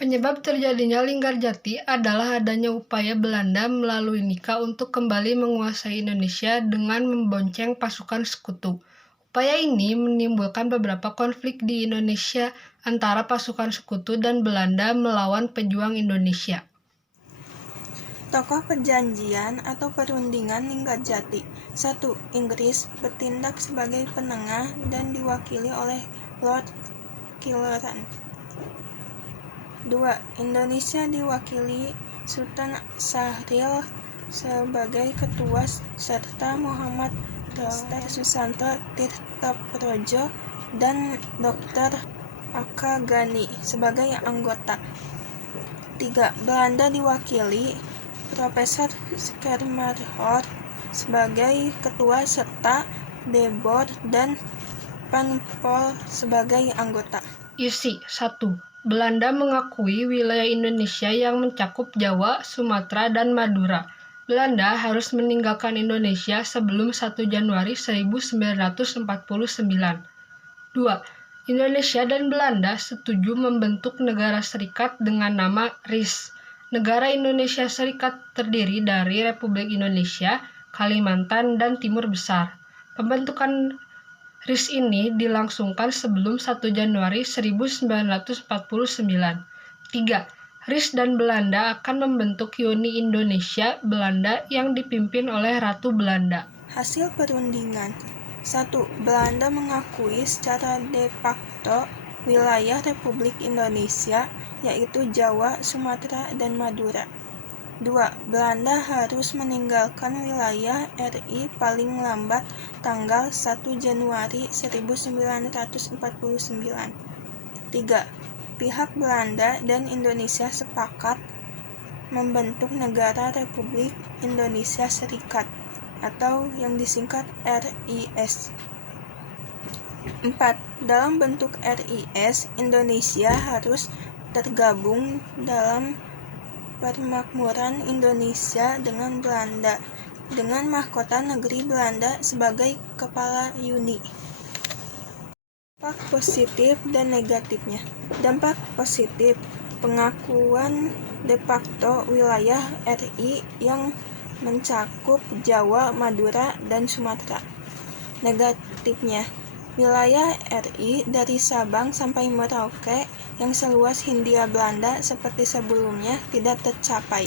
Penyebab terjadinya Linggarjati adalah adanya upaya Belanda melalui Nika untuk kembali menguasai Indonesia dengan membonceng pasukan sekutu. Upaya ini menimbulkan beberapa konflik di Indonesia antara pasukan sekutu dan Belanda melawan pejuang Indonesia. Tokoh perjanjian atau perundingan Linggarjati. 1. Inggris bertindak sebagai penengah dan diwakili oleh Lord Killeran. 2. Indonesia diwakili Sultan Syahrir sebagai ketua serta Muhammad Dr. Susanto Tirtaprojo dan Dr. Aka Gani sebagai anggota. 3. Belanda diwakili Profesor Schermerhorst sebagai ketua serta De Boer dan Van Paul sebagai anggota. Isi 1. Belanda mengakui wilayah Indonesia yang mencakup Jawa, Sumatera, dan Madura. Belanda harus meninggalkan Indonesia sebelum 1 Januari 1949. 2. Indonesia dan Belanda setuju membentuk negara serikat dengan nama RIS. Negara Indonesia Serikat terdiri dari Republik Indonesia, Kalimantan, dan Timur Besar. Pembentukan RIS ini dilangsungkan sebelum 1 Januari 1949. 3. RIS dan Belanda akan membentuk Uni Indonesia Belanda yang dipimpin oleh Ratu Belanda. Hasil perundingan. 1. Belanda mengakui secara de facto wilayah Republik Indonesia, yaitu Jawa, Sumatera, dan Madura. 2. Belanda harus meninggalkan wilayah RI paling lambat tanggal 1 Januari 1949. 3. Pihak Belanda dan Indonesia sepakat membentuk negara Republik Indonesia Serikat atau yang disingkat RIS. 4. Dalam bentuk RIS, Indonesia harus tergabung dalam Permakmuran Indonesia dengan Belanda, dengan mahkota negeri Belanda sebagai kepala Uni. Dampak positif dan negatifnya. Dampak positif, pengakuan de facto wilayah RI yang mencakup Jawa, Madura, dan Sumatera. Negatifnya, wilayah RI dari Sabang sampai Merauke yang seluas Hindia Belanda seperti sebelumnya tidak tercapai.